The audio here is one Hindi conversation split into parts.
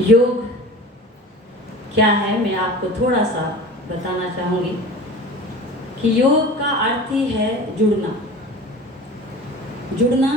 योग क्या है, मैं आपको थोड़ा सा बताना चाहूँगी कि योग का अर्थ ही है जुड़ना। जुड़ना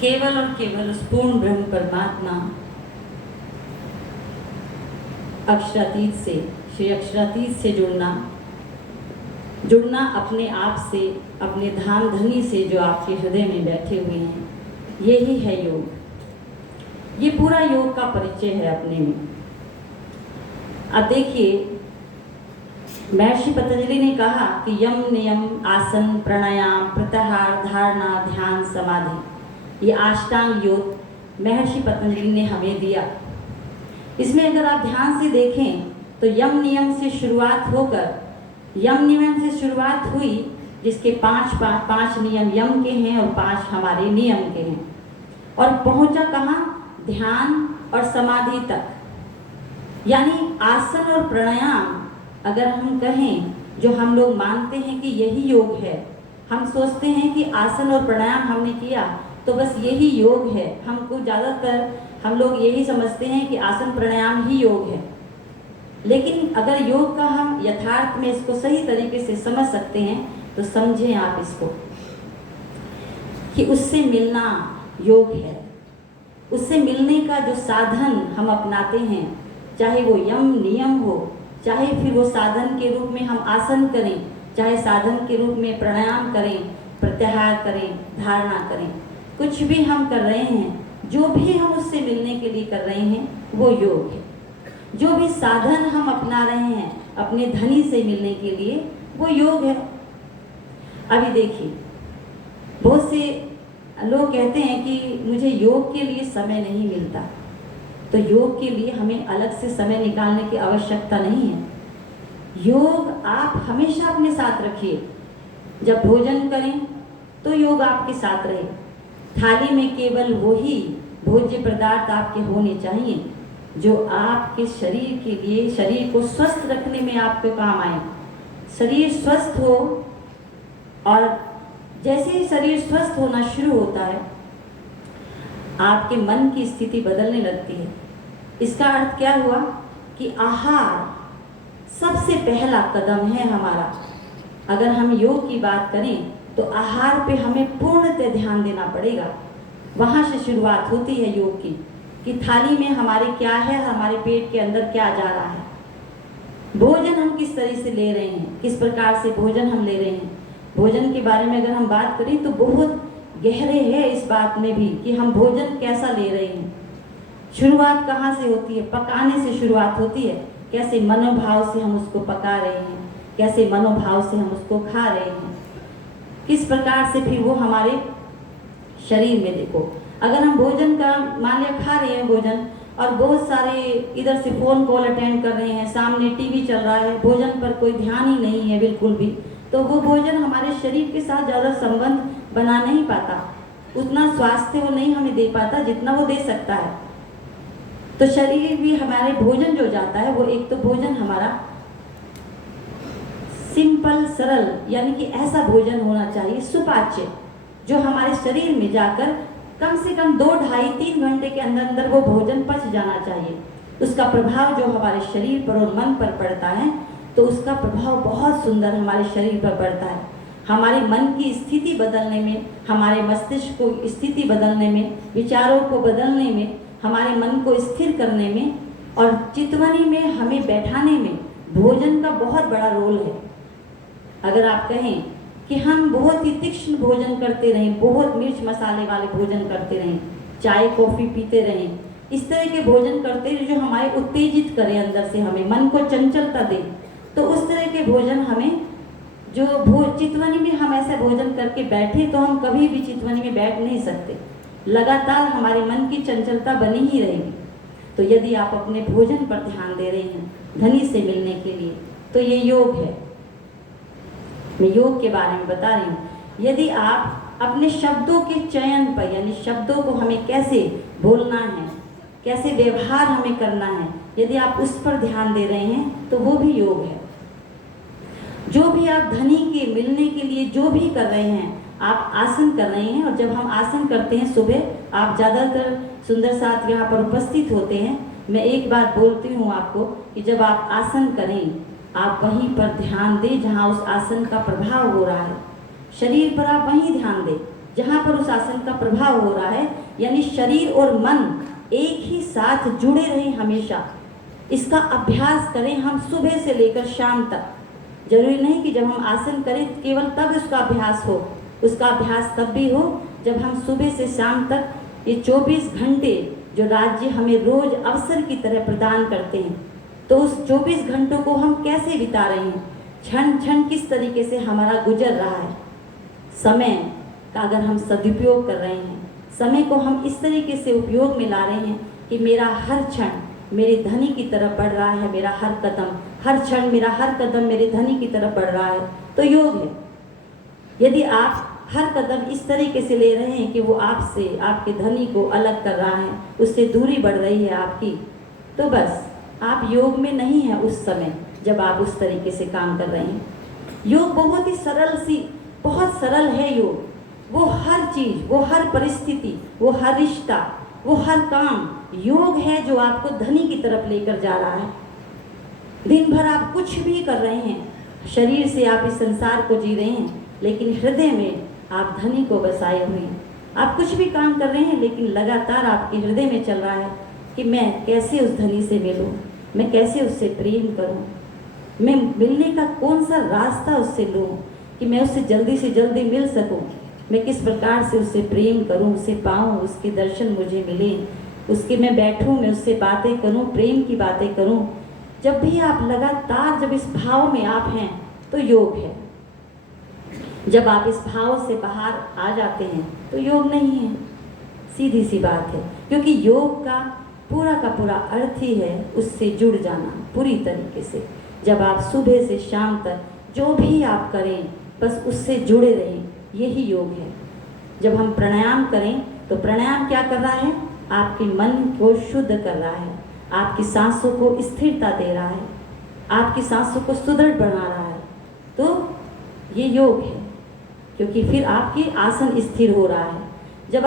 केवल और केवल उस पूर्ण ब्रह्म परमात्मा अक्षरातीत से, श्री अक्षरातीत से जुड़ना अपने आप से, अपने धाम धनी से जो आपके हृदय में बैठे हुए हैं, यही है योग। ये पूरा योग का परिचय है अपने में। अब देखिए, महर्षि पतंजलि ने कहा कि यम नियम आसन प्राणायाम प्रत्याहार धारणा ध्यान समाधि, ये अष्टांग योग महर्षि पतंजलि ने हमें दिया। इसमें अगर आप ध्यान से देखें तो यम नियम से शुरुआत होकर, यम नियम से शुरुआत हुई जिसके पांच नियम यम के हैं और 5 हमारे नियम के हैं, और पहुंचा कहाँ? ध्यान और समाधि तक। यानी आसन और प्राणायाम अगर हम कहें, जो हम लोग मानते हैं कि यही योग है, हम सोचते हैं कि आसन और प्राणायाम हमने किया तो बस यही योग है। हमको ज़्यादातर हम लोग यही समझते हैं कि आसन प्राणायाम ही योग है। लेकिन अगर योग का हम यथार्थ में इसको सही तरीके से समझ सकते हैं तो समझें आप इसको कि उससे मिलना योग है। उससे मिलने का जो साधन हम अपनाते हैं, चाहे वो यम नियम हो, चाहे फिर वो साधन के रूप में हम आसन करें, चाहे साधन के रूप में प्राणायाम करें, प्रत्याहार करें, धारणा करें, कुछ भी हम कर रहे हैं, जो भी हम उससे मिलने के लिए कर रहे हैं वो योग है। जो भी साधन हम अपना रहे हैं अपने धनी से मिलने के लिए, वो योग है। अभी देखिए, बहुत से लोग कहते हैं कि मुझे योग के लिए समय नहीं मिलता, तो योग के लिए हमें अलग से समय निकालने की आवश्यकता नहीं है। योग आप हमेशा अपने साथ रखिए। जब भोजन करें तो योग आपके साथ रहे। थाली में केवल वही भोज्य पदार्थ आपके होने चाहिए जो आपके शरीर के लिए, शरीर को स्वस्थ रखने में आपके काम आए। शरीर स्वस्थ हो, और जैसे ही शरीर स्वस्थ होना शुरू होता है, आपके मन की स्थिति बदलने लगती है। इसका अर्थ क्या हुआ कि आहार सबसे पहला कदम है हमारा। अगर हम योग की बात करें तो आहार पे हमें पूर्णतः ध्यान देना पड़ेगा। वहाँ से शुरुआत होती है योग की, कि थाली में हमारे क्या है, हमारे पेट के अंदर क्या जा रहा है, भोजन हम किस तरह से ले रहे हैं, किस प्रकार से भोजन हम ले रहे हैं। भोजन के बारे में अगर हम बात करें तो बहुत गहरे है इस बात में भी कि हम भोजन कैसा ले रहे हैं। शुरुआत कहाँ से होती है? पकाने से शुरुआत होती है। कैसे मनोभाव से हम उसको पका रहे हैं, कैसे मनोभाव से हम उसको खा रहे हैं, किस प्रकार से फिर वो हमारे शरीर में। देखो, अगर हम भोजन का मान लिया खा रहे हैं भोजन, और बहुत सारे इधर से फ़ोन कॉल अटेंड कर रहे हैं, सामने टीवी चल रहा है, भोजन पर कोई ध्यान ही नहीं है बिल्कुल भी, तो वो भोजन हमारे शरीर के साथ ज़्यादा संबंध बना नहीं पाता, उतना स्वास्थ्य वो नहीं हमें दे पाता जितना वो दे सकता है। तो शरीर भी हमारे भोजन जो जाता है, वो एक तो भोजन हमारा सिंपल सरल, यानी कि ऐसा भोजन होना चाहिए सुपाच्य, जो हमारे शरीर में जाकर कम से कम 2, ढाई, 3 घंटे के अंदर अंदर वो भोजन पच जाना चाहिए। उसका प्रभाव जो हमारे शरीर पर और मन पर पड़ता है, तो उसका प्रभाव बहुत सुंदर हमारे शरीर पर पड़ता है। हमारे मन की स्थिति बदलने में, हमारे मस्तिष्क को स्थिति बदलने में, विचारों को बदलने में, हमारे मन को स्थिर करने में और चितवनी में हमें बैठाने में भोजन का बहुत बड़ा रोल है। अगर आप कहें कि हम बहुत ही तीक्ष्ण भोजन करते रहें, बहुत मिर्च मसाले वाले भोजन करते रहें, चाय कॉफ़ी पीते रहें, इस तरह के भोजन करते रहें जो हमारे उत्तेजित करें, अंदर से हमें मन को चंचलता दे, तो उस तरह के भोजन हमें जो चितवनी में हम ऐसे भोजन करके बैठे तो हम कभी भी चितवनी में बैठ नहीं सकते। लगातार हमारे मन की चंचलता बनी ही रहेगी। तो यदि आप अपने भोजन पर ध्यान दे रहे हैं धनी से मिलने के लिए, तो ये योग है। मैं योग के बारे में बता रही हूँ। यदि आप अपने शब्दों के चयन पर, यानी शब्दों को हमें कैसे बोलना है, कैसे व्यवहार हमें करना है, यदि आप उस पर ध्यान दे रहे हैं तो वो भी योग है। जो भी आप धनी के मिलने के लिए जो भी कर रहे हैं, आप आसन कर रहे हैं, और जब हम आसन करते हैं सुबह, आप ज़्यादातर सुंदर साथ यहाँ पर उपस्थित होते हैं। मैं एक बात बोलती हूँ आपको कि जब आप आसन करें, आप वहीं पर ध्यान दें जहाँ उस आसन का प्रभाव हो रहा है। शरीर पर आप वहीं ध्यान दें जहाँ पर उस आसन का प्रभाव हो रहा है, यानी शरीर और मन एक ही साथ जुड़े रहें हमेशा। इसका अभ्यास करें हम सुबह से लेकर शाम तक। जरूरी नहीं कि जब हम आसन करें केवल तब उसका अभ्यास हो, उसका अभ्यास तब भी हो जब हम सुबह से शाम तक ये 24 घंटे जो राज्य हमें रोज अवसर की तरह प्रदान करते हैं, तो उस 24 घंटों को हम कैसे बिता रहे हैं, क्षण क्षण किस तरीके से हमारा गुजर रहा है। समय का अगर हम सदुपयोग कर रहे हैं, समय को हम इस तरीके से उपयोग में ला रहे हैं कि मेरा हर क्षण मेरे धनी की तरफ बढ़ रहा है, मेरा हर कदम, हर क्षण मेरा हर कदम मेरे धनी की तरफ बढ़ रहा है, तो योग है। यदि आप हर कदम इस तरीके से ले रहे हैं कि वो आपसे, आपके धनी को अलग कर रहा है, उससे दूरी बढ़ रही है आपकी, तो बस आप योग में नहीं हैं उस समय जब आप उस तरीके से काम कर रहे हैं। योग बहुत ही बहुत सरल है योग। वो हर चीज़, वो हर परिस्थिति, वो हर रिश्ता, वो हर काम योग है जो आपको धनी की तरफ लेकर जा रहा है। दिन भर आप कुछ भी कर रहे हैं, शरीर से आप इस संसार को जी रहे हैं, लेकिन हृदय में आप धनी को बसाए हुए हैं। आप कुछ भी काम कर रहे हैं, लेकिन लगातार आपके हृदय में चल रहा है कि मैं कैसे उस धनी से मिलूं, मैं कैसे उससे प्रेम करूं, मैं मिलने का कौन सा रास्ता उससे लूं कि मैं उससे जल्दी से जल्दी मिल सकूं, मैं किस प्रकार से उससे प्रेम करूं, उसे पाऊं, उसके दर्शन मुझे मिले, उसके मैं बैठूं, मैं उससे बातें करूं, प्रेम की बातें करूं। जब भी आप लगातार जब इस भाव में आप हैं तो योग है। जब आप इस भाव से बाहर आ जाते हैं तो योग नहीं है, सीधी सी बात है। क्योंकि योग का पूरा अर्थ ही है उससे जुड़ जाना पूरी तरीके से। जब आप सुबह से शाम तक जो भी आप करें बस उससे जुड़े रहें, यही योग है। जब हम प्राणायाम करें तो प्राणायाम क्या कर रहा है, आपके मन को शुद्ध कर रहा है, आपकी सांसों को स्थिरता दे रहा है, आपकी सांसों को सुदृढ़ बना रहा है, तो ये योग है। क्योंकि फिर आपकी आसन स्थिर हो रहा है। जब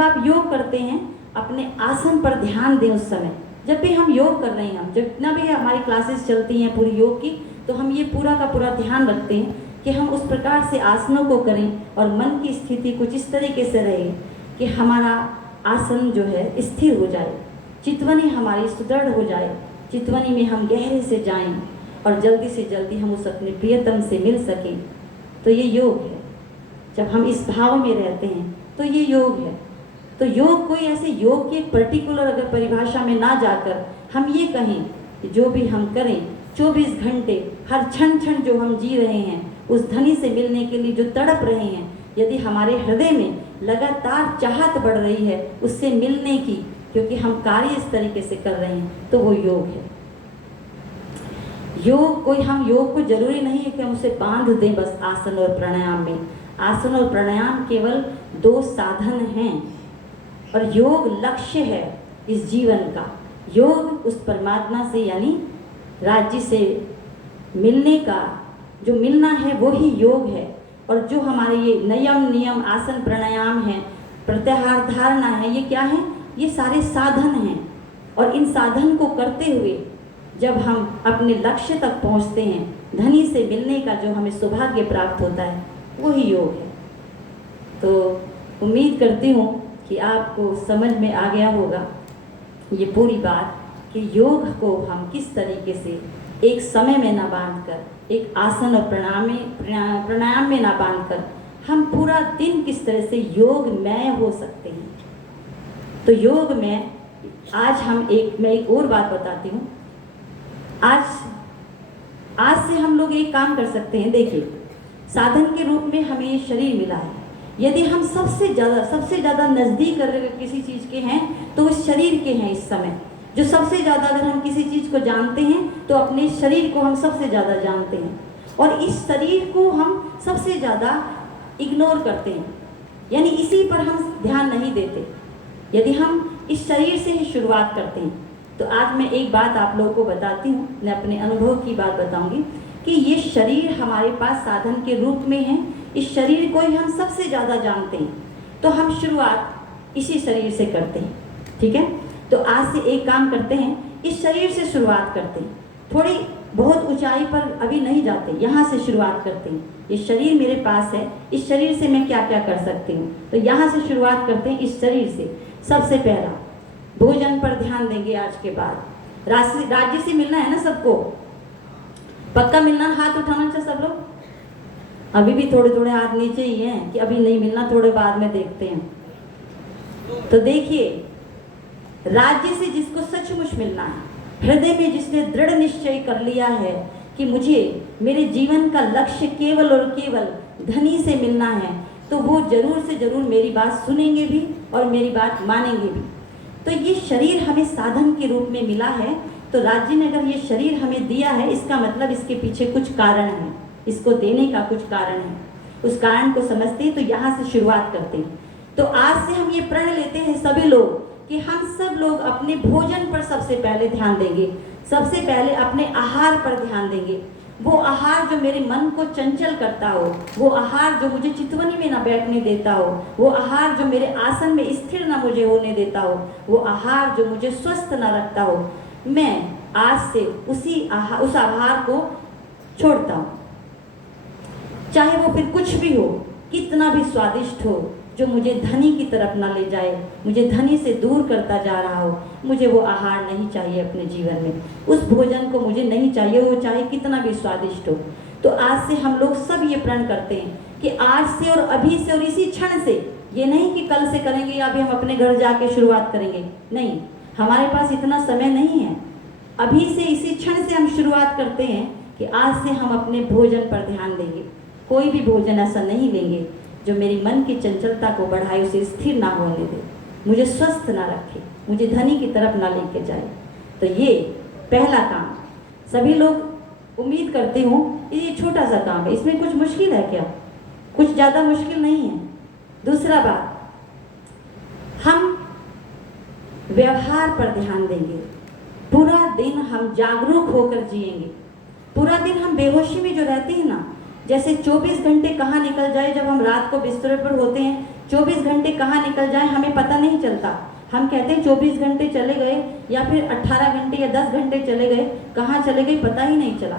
आप योग करते हैं, अपने आसन पर ध्यान दें उस समय। जब भी हम योग कर रहे हैं, हम जितना भी हमारी क्लासेस चलती हैं पूरी योग की, तो हम ये पूरा का पूरा ध्यान रखते हैं कि हम उस प्रकार से आसनों को करें और मन की स्थिति कुछ इस तरीके से रहे कि हमारा आसन जो है स्थिर हो जाए, चितवनी हमारी सुदृढ़ हो जाए, चितवनी में हम गहरे से जाएं और जल्दी से जल्दी हम उस अपने प्रियतम से मिल सकें। तो ये योग है। जब हम इस भाव में रहते हैं तो ये योग है। तो योग कोई ऐसे योग की पर्टिकुलर अगर परिभाषा में ना जाकर हम ये कहें कि जो भी हम करें 24 घंटे हर क्षण क्षण जो हम जी रहे हैं उस धनी से मिलने के लिए जो तड़प रहे हैं, यदि हमारे हृदय में लगातार चाहत बढ़ रही है उससे मिलने की, क्योंकि हम कार्य इस तरीके से कर रहे हैं, तो वो योग है। हम योग को जरूरी नहीं है कि हम उसे बांध दें बस आसन और प्राणायाम में। आसन और प्राणायाम केवल 2 साधन हैं और योग लक्ष्य है इस जीवन का। योग उस परमात्मा से यानी राज्य से मिलने का जो मिलना है वो ही योग है। और जो हमारे ये नियम आसन प्राणायाम है, प्रत्याहार धारणा है, ये क्या है, ये सारे साधन हैं। और इन साधन को करते हुए जब हम अपने लक्ष्य तक पहुंचते हैं, धनी से मिलने का जो हमें सौभाग्य प्राप्त होता है, वही योग है। तो उम्मीद करती हूँ कि आपको समझ में आ गया होगा ये पूरी बात कि योग को हम किस तरीके से एक समय में ना बांधकर, एक आसन और प्राणायाम में ना बांधकर हम पूरा दिन किस तरह से योगमय हो सकते हैं। तो योग में आज मैं एक और बात बताती हूँ। आज से हम लोग एक काम कर सकते हैं। देखिए, साधन के रूप में हमें ये शरीर मिला है। यदि हम सबसे ज़्यादा नज़दीक अगर किसी चीज़ के हैं तो उस शरीर के हैं। इस समय जो सबसे ज़्यादा अगर हम किसी चीज़ को जानते हैं तो अपने शरीर को हम सबसे ज़्यादा जानते हैं, और इस शरीर को हम सबसे ज़्यादा इग्नोर करते हैं, यानी इसी पर हम ध्यान नहीं देते। यदि हम इस शरीर से ही शुरुआत करते हैं तो आज मैं एक बात आप लोगों को बताती हूँ, मैं अपने अनुभव की बात बताऊँगी कि ये शरीर हमारे पास साधन के रूप में है, इस शरीर को ही हम सबसे ज़्यादा जानते हैं, तो हम शुरुआत इसी शरीर से करते हैं। ठीक है, तो आज से एक काम करते हैं, इस शरीर से शुरुआत करते हैं। थोड़ी बहुत ऊंचाई पर अभी नहीं जाते, यहाँ से शुरुआत करते हैं। ये शरीर मेरे पास है, इस शरीर से मैं क्या क्या कर सकती हूँ, तो यहाँ से शुरुआत करते हैं। इस शरीर से सबसे पहला भोजन पर ध्यान देंगे। आज के बाद राज्य से मिलना है ना सबको, पक्का मिलना, हाथ उठाना चाहिए सब लोग। अभी भी थोड़े थोड़े हाथ नीचे ही हैं कि अभी नहीं मिलना, थोड़े बाद में देखते हैं। तो देखिए, राज्य से जिसको सचमुच मिलना है, हृदय में जिसने दृढ़ निश्चय कर लिया है कि मुझे मेरे जीवन का लक्ष्य केवल और केवल धनी से मिलना है, तो वो जरूर से जरूर मेरी बात सुनेंगे भी और मेरी बात मानेंगे भी। तो ये शरीर हमें साधन के रूप में मिला है, तो राज्य ने अगर ये शरीर हमें दिया है, इसका मतलब इसके पीछे कुछ कारण है, इसको देने का कुछ कारण है। उस कारण को समझते हैं तो यहाँ से शुरुआत करते हैं। तो आज से हम ये प्रण लेते हैं सभी लोग कि हम सब लोग अपने भोजन पर सबसे पहले ध्यान देंगे, सबसे पहले अपने आहार पर ध्यान देंगे। वो आहार जो मेरे मन को चंचल करता हो, वो आहार जो मुझे चितवनी में ना बैठने देता हो, वो आहार जो मेरे आसन में स्थिर ना मुझे होने देता हो, वो आहार जो मुझे स्वस्थ ना रखता हो, मैं आज से उस आहार को छोड़ता हूँ। चाहे वो फिर कुछ भी हो, कितना भी स्वादिष्ट हो, जो मुझे धनी की तरफ ना ले जाए, मुझे धनी से दूर करता जा रहा हो, मुझे वो आहार नहीं चाहिए अपने जीवन में। उस भोजन को मुझे नहीं चाहिए, वो चाहे कितना भी स्वादिष्ट हो। तो आज से हम लोग सब ये प्रण करते हैं कि आज से और अभी से और इसी क्षण से, ये नहीं कि कल से करेंगे या अभी हम अपने घर जाके शुरुआत करेंगे, नहीं, हमारे पास इतना समय नहीं है। अभी से इसी क्षण से हम शुरुआत करते हैं कि आज से हम अपने भोजन पर ध्यान देंगे। कोई भी भोजन ऐसा नहीं लेंगे जो मेरी मन की चंचलता को बढ़ाए, उसे स्थिर ना होने दे, मुझे स्वस्थ ना रखे, मुझे धनी की तरफ ना लेके जाए। तो ये पहला काम सभी लोग उम्मीद करते हो, ये छोटा सा काम है, इसमें कुछ मुश्किल है क्या? कुछ ज़्यादा मुश्किल नहीं है। दूसरा बात, हम व्यवहार पर ध्यान देंगे। पूरा दिन हम जागरूक होकर जिएंगे। पूरा दिन हम बेहोशी में जो रहते हैं ना, जैसे 24 घंटे कहाँ निकल जाए, जब हम रात को बिस्तर पर होते हैं 24 घंटे कहाँ निकल जाए हमें पता नहीं चलता। हम कहते हैं 24 घंटे चले गए, या फिर 18 घंटे या 10 घंटे चले गए, कहाँ चले गए पता ही नहीं चला।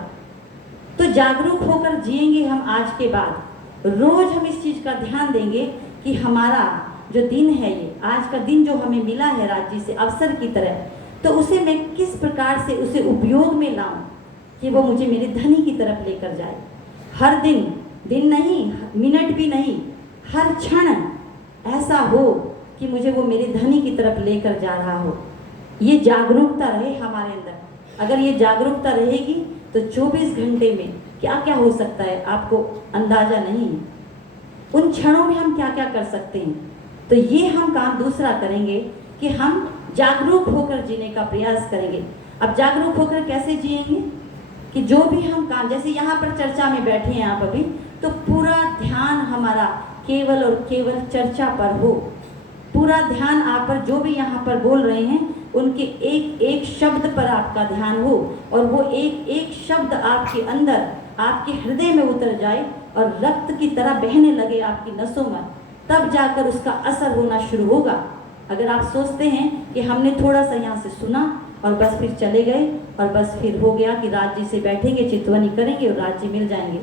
तो जागरूक होकर जिएंगे हम। आज के बाद रोज हम इस चीज़ का ध्यान देंगे कि हमारा जो दिन है, ये आज का दिन जो हमें मिला है राज्य से अवसर की तरह, तो उसे मैं किस प्रकार से उसे उपयोग में लाऊं कि वो मुझे मेरे धनी की तरफ लेकर जाए। हर दिन नहीं, मिनट भी नहीं, हर क्षण ऐसा हो कि मुझे वो मेरे धनी की तरफ लेकर जा रहा हो। ये जागरूकता रहे हमारे अंदर। अगर ये जागरूकता रहेगी तो 24 घंटे में क्या क्या हो सकता है आपको अंदाजा नहीं है। उन क्षणों में हम क्या क्या कर सकते हैं। तो ये हम काम दूसरा करेंगे कि हम जागरूक होकर जीने का प्रयास करेंगे। अब जागरूक होकर कैसे जिएंगे कि जो भी हम काम, जैसे यहाँ पर चर्चा में बैठे हैं आप अभी, तो पूरा ध्यान हमारा केवल और केवल चर्चा पर हो। पूरा ध्यान आप पर जो भी यहाँ पर बोल रहे हैं उनके एक एक शब्द पर आपका ध्यान हो, और वो एक एक शब्द आपके अंदर, आपके हृदय में उतर जाए और रक्त की तरह बहने लगे आपकी नसों में, तब जाकर उसका असर होना शुरू होगा। अगर आप सोचते हैं कि हमने थोड़ा सा यहाँ से सुना और बस फिर चले गए और बस फिर हो गया कि राज्य से बैठेंगे, चितवनी करेंगे और राज्य मिल जाएंगे,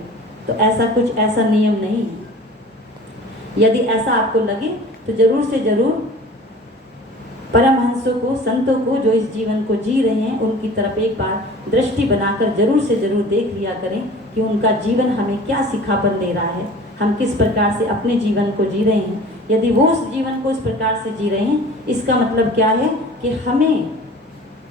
तो ऐसा नियम नहीं है। यदि ऐसा आपको लगे तो जरूर से जरूर परमहंसों को, संतों को जो इस जीवन को जी रहे हैं, उनकी तरफ एक बार दृष्टि बनाकर जरूर से जरूर देख लिया करें कि उनका जीवन हमें क्या सिखापन दे रहा है, हम किस प्रकार से अपने जीवन को जी रहे हैं। यदि वो उस जीवन को इस प्रकार से जी रहे हैं, इसका मतलब क्या है कि हमें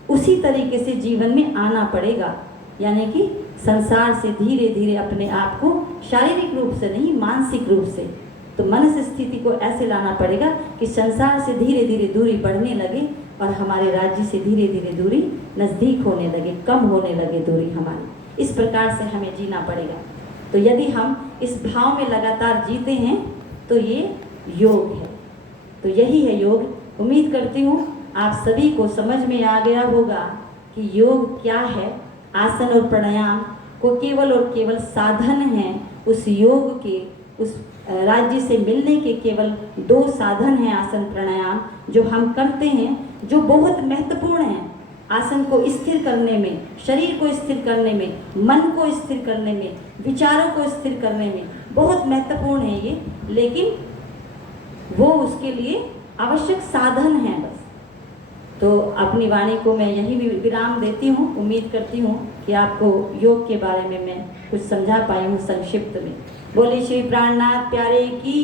उसी तरीके से जीवन में आना पड़ेगा। यानी कि संसार से धीरे धीरे अपने आप को, शारीरिक रूप से नहीं, मानसिक रूप से, तो मनस स्थिति को ऐसे लाना पड़ेगा कि संसार से धीरे धीरे दूरी बढ़ने लगे और हमारे राज्य से धीरे धीरे दूरी नज़दीक होने लगे, कम होने लगे दूरी हमारी। इस प्रकार से हमें जीना पड़ेगा। तो यदि हम इस भाव में लगातार जीते हैं तो ये योग है। तो यही है योग। उम्मीद करती हूँ आप सभी को समझ में आ गया होगा कि योग क्या है। आसन और प्राणायाम को केवल और केवल साधन हैं उस योग के उस राज्य से मिलने के केवल 2 साधन हैं आसन प्राणायाम जो हम करते हैं, जो बहुत महत्वपूर्ण हैं आसन को स्थिर करने में, शरीर को स्थिर करने में, मन को स्थिर करने में, विचारों को स्थिर करने में बहुत महत्वपूर्ण है ये, लेकिन वो उसके लिए आवश्यक साधन हैं बस। तो अपनी वाणी को मैं यही विराम देती हूँ। उम्मीद करती हूँ कि आपको योग के बारे में मैं कुछ समझा पाई हूँ संक्षिप्त में। बोले श्री प्राणनाथ प्यारे की।